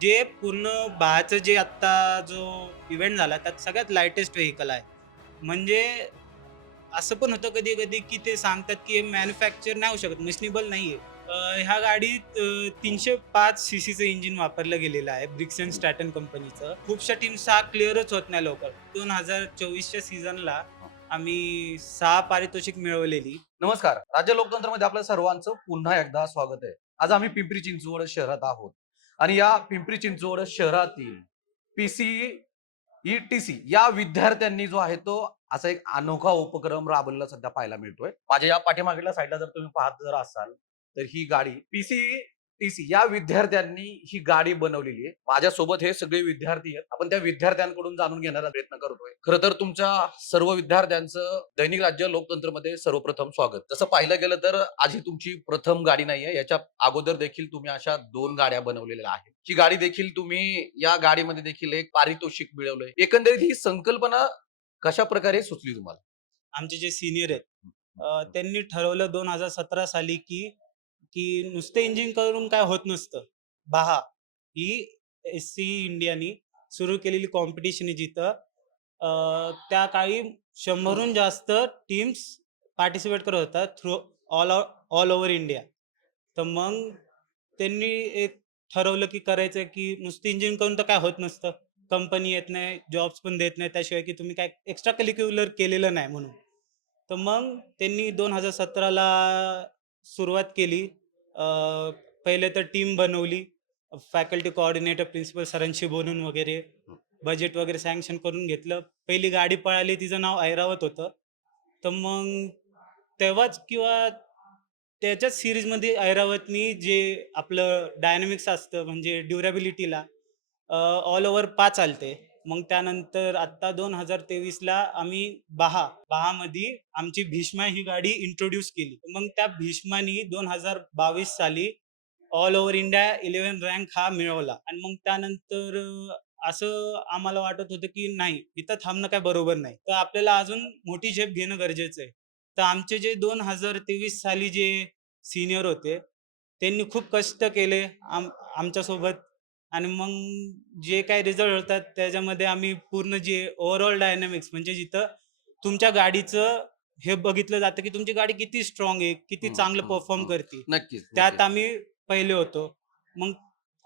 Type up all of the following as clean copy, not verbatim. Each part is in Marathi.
जे पूर्ण बाहाचं जे आत्ता जो इव्हेंट झाला त्यात सगळ्यात लाईटेस्ट व्हेइकल आहे. म्हणजे असं पण होतं कधी-कधी, की ते सांगतात, की हे मॅन्युफॅक्चर नाही होऊ शकत, मिशनेबल नाहीये. ह्या गाडीत 305 सीसीचं इंजिन वापरलं गेलेलं आहे, ब्रिक्स एंड स्ट्रॅटन कंपनीचं. खूपशा टीम्स हा क्लिअरच होत नाही लवकर. 2024च्या सीझनला आम्ही 6 पारितोषिक मिळवलेली. नमस्कार. राज्य लोकतंत्रमध्ये आपल्या सर्वांचं पुन्हा एकदा स्वागत आहे. आज आम्ही पिंपरी चिंचवड शहरात आहोत आणि या पिंपरी चिंचवड शहरातील PCE-ETC या विद्यार्थ्यांनी जो आहे तो असा एक अनोखा उपक्रम राबवलेला सध्या पाहायला मिळतोय. माझ्या या पाठीमागल्या साईडला जर तुम्ही पाहत जर असाल, तर ही गाडी PCE-TC या विद्यार्थ्यांनी ही गाडी बनवलेली आहे. माझ्यासोबत हे सगळे विद्यार्थी आहेत. आपण त्या विद्यार्थ्यांकडून जाणून घेण्याचा प्रयत्न करतोय. खरं तर तुमच्या सर्व विद्यार्थ्यांचं दैनिक राज्य लोकतंत्रमध्ये सर्वप्रथम स्वागत. तसं पाहिलं गेलं तर आज ही तुमची प्रथम गाडी नाहीये. याच्या अगोदर देखील तुम्ही अशा 2 गाड्या बनवलेल्या आहेत. ही गाडी देखील तुम्ही या गाडीमध्ये देखील एक पारितोषिक मिळवलंय. एकंदरीत ही संकल्पना कशाप्रकारे सुचली तुम्हाला? आमचे जे सीनियर आहेत, त्यांनी ठरवलं 2017 साली, की नुसतं इंजिन करून काय होत नसतं. पहा, ही एस-सी इंडियानी सुरू केलेली कॉम्पिटिशन आहे जिथं त्या काळी 100हून जास्त टीम्स पार्टिसिपेट करत होतात through all all over India. तर मग त्यांनी एक ठरवलं की करायचं की नुसतं इंजिन करून तर काय होत नसतं. कंपनी येत नाही, जॉब्स पण देत नाही त्याशिवाय की तुम्ही काय एक्स्ट्रा करिक्युलर केलेलं नाही म्हणून. तर मग त्यांनी 2017ला सुरुवात केली. अ, पहिले तर टीम बनवली. फॅकल्टी कोऑर्डिनेटर, प्रिन्सिपल सरांशी बोलून वगैरे, बजेट वगैरे सँक्शन करून घेतलं. पहिली गाडी पळाली तिचं नाव ऐरावत होतं. तर मग तेव्हाच किंवा त्याच्याच सीरीजमध्ये ऐरावतनी जे आपलं डायनॅमिक्स असतं म्हणजे ड्युरेबिलिटीला ऑल ओव्हर 5 आलते. मग त्यानंतर आत्ता 2023ला आम्ही बहामध्ये आमची भीष्मा ही गाडी इंट्रोड्यूस केली. मग त्या भीष्मानी 2022 साली ऑल ओव्हर इंडिया 11 रँक हा मिळवला आणि मग त्यानंतर असं आम्हाला वाटत होतं, की नाही इथं थांबणं काय बरोबर नाही. तर आपल्याला अजून मोठी झेप घेणं गरजेचं आहे. तर आमचे जे 2023 साली जे सीनियर होते, त्यांनी खूप कष्ट केले आमच्यासोबत आणि मग जे काही रिझल्ट होतात त्याच्यामध्ये आम्ही पूर्ण जे ओव्हरऑल डायनॅमिक्स म्हणजे जिथं तुमच्या गाडीचं हे बघितलं जातं, की तुमची गाडी किती स्ट्राँग आहे, किती हं, चांगलं हं, परफॉर्म हं. करते. नक्कीच, त्यात नक्कीच. आम्ही पहिले होतो. मग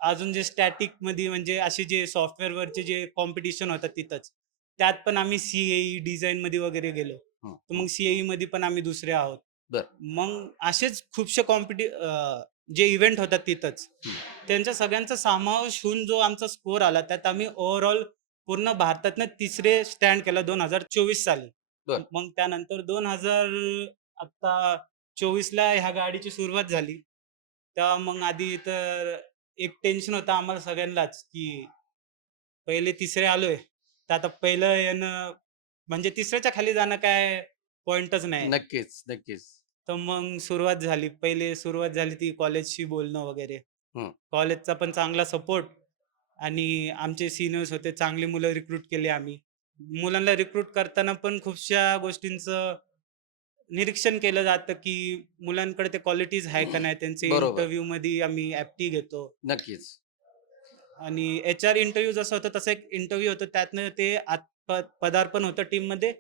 अजून जे स्टॅटिकमध्ये म्हणजे असे जे सॉफ्टवेअरवरचे जे कॉम्पिटिशन होतात तिथंच. त्यात पण आम्ही CAE डिझाइनमध्ये वगैरे गेलो. हं, तर हं, मग हं. CAEमध्ये पण आम्ही दुसरे आहोत. बरं. मग असेच खूपशे जे इव्हेंट होतात तिथंच. हं. त्यांच्या सगळ्यांचा समावेश होऊन जो आमचा स्कोर आला, त्यात आम्ही ओव्हरऑल पूर्ण भारतातनं 3रे स्टँड केला 2024 साली. बरं. मग त्यानंतर 2000 आता 24ला ह्या गाडीची सुरुवात झाली. तेव्हा मग आधी तर एक टेन्शन होतं आम्हाला सगळ्यांनाच, की पहिले 3रे आलोय, तर आता पहिलं येणं म्हणजे 3ऱ्याच्या खाली जाणं काय पॉइंटच नाही. नक्कीच, नक्कीच. तर मग सुरुवात झाली. पहिले सुरुवात झाली ती कॉलेजशी बोलणं वगैरे. हं. कॉलेजचा पण चांगला सपोर्ट आणि आमचे सीनियर्स होते, चांगली मुलं रिक्रूट केली आम्ही. मुलांना रिक्रूट करताना पण खूपशा गोष्टींचं निरीक्षण केलं जातं, की मुलांकडे ते क्वालिटीज आहे का नाही. त्यांचे बरोबर. इंटरव्ह्यूमध्ये आम्ही ॲप्टी घेतो नक्कीच. आणि HR इंटरव्ह्यू जसं होतं तसं एक इंटरव्ह्यू होतं. त्यातनं ते पदार्पण होतं टीममध्ये.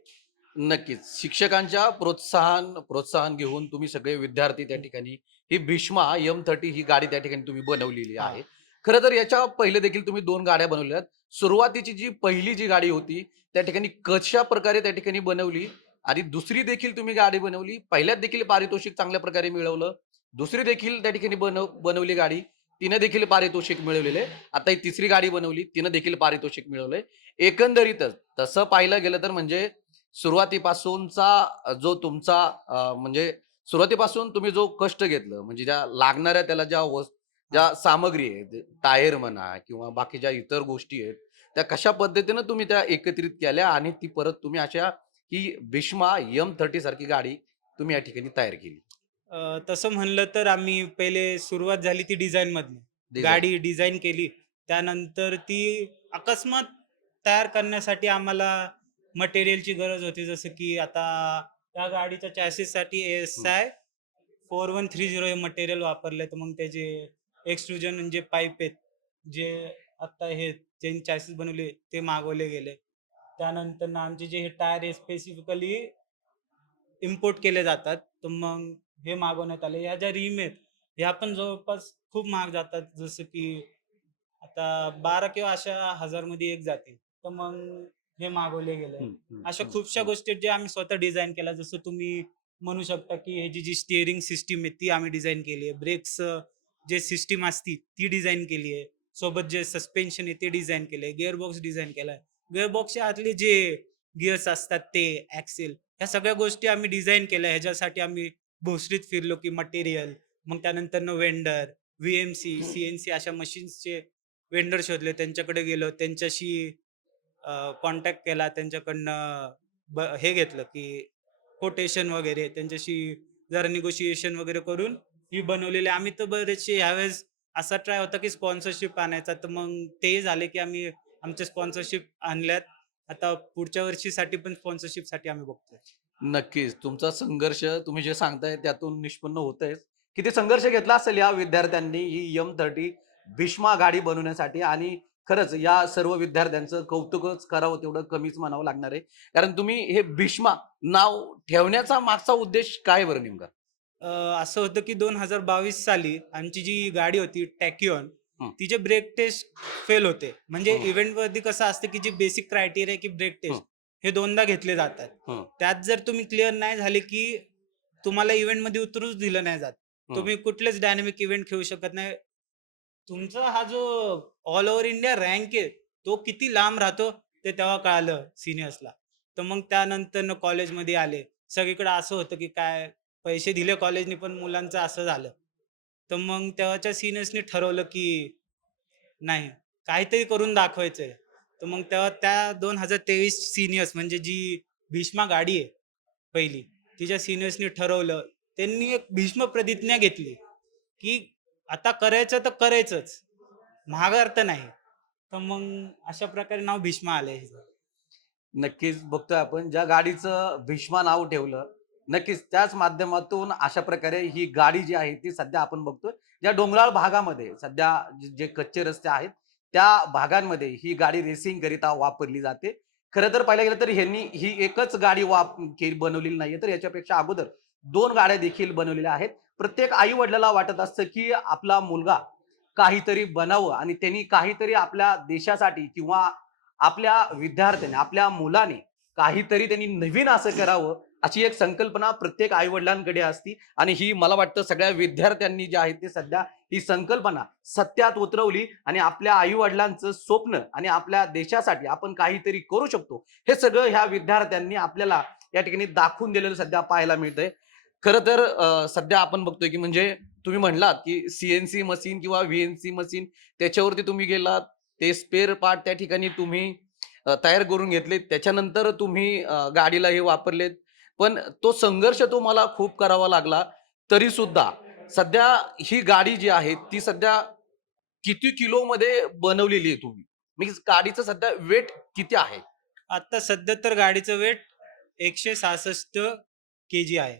नक्कीच. शिक्षकांच्या प्रोत्साहन घेऊन तुम्ही सगळे विद्यार्थी त्या ठिकाणी ही भीष्मा M30 ही गाडी त्या ठिकाणी तुम्ही बनवलेली हां. आहे. खरं तर याच्या पहिले देखील तुम्ही 2 गाड्या बनवल्या आहेत. सुरुवातीची जी पहिली जी गाडी होती, त्या ठिकाणी कशाप्रकारे त्या ठिकाणी बनवली आणि दुसरी देखील तुम्ही गाडी बनवली. पहिल्यात देखील पारितोषिक चांगल्या प्रकारे मिळवलं. दुसरी देखील त्या ठिकाणी बनवली गाडी. तिनं देखील पारितोषिक मिळवलेलं आहे. आता ही तिसरी गाडी बनवली, तिनं देखील पारितोषिक मिळवलंय. एकंदरीतच तसं पाहायला गेलं तर म्हणजे सुरुवातीपासूनचा जो तुमचा म्हणजे सुरुवातीपासून तुम्ही जो कष्ट घेतलं म्हणजे ज्या लागणाऱ्या त्याला हां. ज्या सामग्री आहे, टायर म्हणा किंवा बाकीच्या इतर गोष्टी आहेत, त्या कशा पद्धतीनं तुम्ही त्या एकत्रित केल्या आणि ती परत तुम्ही अशा ही भीष्मा M30 सारखी गाडी तुम्ही या ठिकाणी तयार केली. तसं म्हणलं तर आम्ही पहिले सुरुवात झाली ती डिझाइनमधनं. डिझाइन. गाडी डिझाइन केली. त्यानंतर ती अकस्मात तयार करण्यासाठी आम्हाला मटेरियलची गरज होती. जसं की आता त्या गाडीच्या चॅसिससाठी हं, ASI 4130 हे मटेरियल वापरलं. तर मग त्याचे एक्सट्रुजन जे पाईप आहेत, जे आता हे चेन चॅसिस बनवले ते मागवले गेले. त्यानंतर आमचे जे हे टायर आहे स्पेसिफिकली इम्पोर्ट केले जातात. तर मग हे मागवण्यात आले. ह्या ज्या रिम आहेत, ह्या पण जवळपास खूप महाग जातात. जसं की आता 12 किंवा अशा 1000 मध्ये एक जाते. तर मग हे मागवले गेले. हं, हं, अशा हं, खूपशा हं. गोष्टी आहेत, ज्या आम्ही स्वतः डिझाइन केल्या. जसं तुम्ही म्हणू शकता, की ह्याची जी स्टीअरिंग सिस्टम आहे, ती आम्ही डिझाइन केली आहे. ब्रेक्सचं जे सिस्टम असती, ती डिझाइन केली आहे. सोबत जे सस्पेन्शन आहे, ते डिझाइन केलंय. गिअर बॉक्स डिझाइन केलाय. गिअर बॉक्सच्या आतले जे गिअर्स असतात ते, ॲक्सेल ह्या सगळ्या गोष्टी आम्ही डिझाइन केल्या. ह्याच्यासाठी आम्ही भोसरीत फिरलो, की मटेरियल, मग त्यानंतरनं वेंडर, व्ही-एम-सी, सी-एन-सी अशा मशीन्सचे वेंडर शोधले. त्यांच्याकडे गेलो. त्यांच्याशी कॉन्टॅक्ट केला. त्यांच्याकडनं हे घेतलं, की कोटेशन वगैरे त्यांच्याशी जरा निगोशिएशन वगैरे करून ही बनवलेली आहे. आम्ही तर बरेचसे ह्यावेळेस असा ट्राय होता, की स्पॉन्सरशिप आणायचा. तर मग तेही झाले, की आम्ही आमच्या स्पॉन्सरशिप आणल्यात. आता पुढच्या वर्षीसाठी पण स्पॉन्सरशिपसाठी आम्ही बघतोय. नक्कीच. तुमचा संघर्ष तुम्ही जे सांगताय त्यातून निष्पन्न होतंयच. किती संघर्ष घेतला असेल या विद्यार्थ्यांनी ही M30 भीष्मा गाडी बनवण्यासाठी आणि खरंच या सर्व विद्यार्थ्यांचं कौतुकच करावं तेवढं कमीच म्हणावं लागणार आहे. कारण तुम्ही हे भीष्मा नाव ठेवण्याचा मागचा उद्देश काय बरं नेमका? अ, असं होतं की 2022 साली आमची जी गाडी होती टॅकिऑन, हं, तिचे ब्रेक टेस्ट फेल होते. म्हणजे हं, इव्हेंटवरती कसं असतं की जे बेसिक क्रायटेरिया की ब्रेक हं, टेस्ट हे 2दा घेतले जातात. हं, त्यात जर तुम्ही क्लिअर नाही झाले की तुम्हाला इव्हेंटमध्ये उतरूच दिलं नाही जात. हं. तुम्ही कुठलेच डायनॅमिक इव्हेंट खेळू शकत नाही. तुमचा हा जो ऑल ओव्हर इंडिया रँक आहे, तो किती लांब राहतो ते तेव्हा कळालं सीनियर्सला. तर मग त्यानंतरनं कॉलेजमध्ये आले. सगळीकडे असं होतं की काय पैसे दिले कॉलेजनी पण मुलांचं असं झालं. तर मग तेव्हाच्या सीनियर्सनी ठरवलं की नाही, काहीतरी करून दाखवायचंय. तर मग तेव्हा त्या 2023 सीनियर्स म्हणजे जी भीष्मा गाडी आहे पहिली, तिच्या सीनियर्सनी ठरवलं. त्यांनी एक भीष्म प्रतिज्ञा घेतली, की आता करायचं तर करायचंच. माघार तर नाही. तर मग अशा प्रकारे नाव भीष्मा आलंय हिचं. नक्कीच बघतोय आपण ज्या गाडीचं भीष्मा नाव ठेवलं, नक्कीच त्याच माध्यमातून अशा प्रकारे ही गाडी जी आहे ती सध्या आपण बघतोय. ज्या डोंगराळ भागामध्ये सध्या जे कच्चे रस्ते आहेत, त्या भागांमध्ये ही गाडी रेसिंग करिता वापरली जाते. खरं तर पाहायला गेलं तर ह्यांनी ही एकच गाडी बनवलेली नाहीये, तर याच्यापेक्षा अगोदर 2 गाड्या देखील बनवलेल्या आहेत. प्रत्येक आई-वडिलाला वाटत असतं, की आपला मुलगा काहीतरी बनावं आणि त्यांनी काहीतरी आपल्या देशासाठी किंवा आपल्या विद्यार्थ्याने, आपल्या मुलाने काहीतरी त्यांनी नवीन असं करावं, अशी एक संकल्पना प्रत्येक आई-वडिलांकडे असती आणि ही मला वाटतं सगळ्या विद्यार्थ्यांनी जे आहे ते सध्या ही संकल्पना सत्यात उतरवली आणि आपल्या आई-वडिलांचं स्वप्न आणि आपल्या देशासाठी आपण काहीतरी करू शकतो. हे सगळं ह्या विद्यार्थ्यांनी आपल्याला या ठिकाणी दाखवून दिलेलं सध्या पाहायला मिळतंय. खरं तर सध्या आपण बघतोय की म्हणजे तुम्ही म्हणलात की सी मशीन किंवा व्ही मशीन त्याच्यावरती तुम्ही गेलात. ते स्पेअर पार्ट त्या ठिकाणी तुम्ही तयार करून घेतलेत. त्याच्यानंतर तुम्ही गाडीला हे वापरलेत. पण तो संघर्ष तुम्हाला खूप करावा लागला. तरीसुद्धा सध्या ही गाडी जी आहे, ती सध्या किती किलोमध्ये बनवलेली आहे तुम्ही? मीन्स गाडीचं सध्या वेट किती आहे? आता सध्या तर गाडीचं वेट 166 केजी आहे.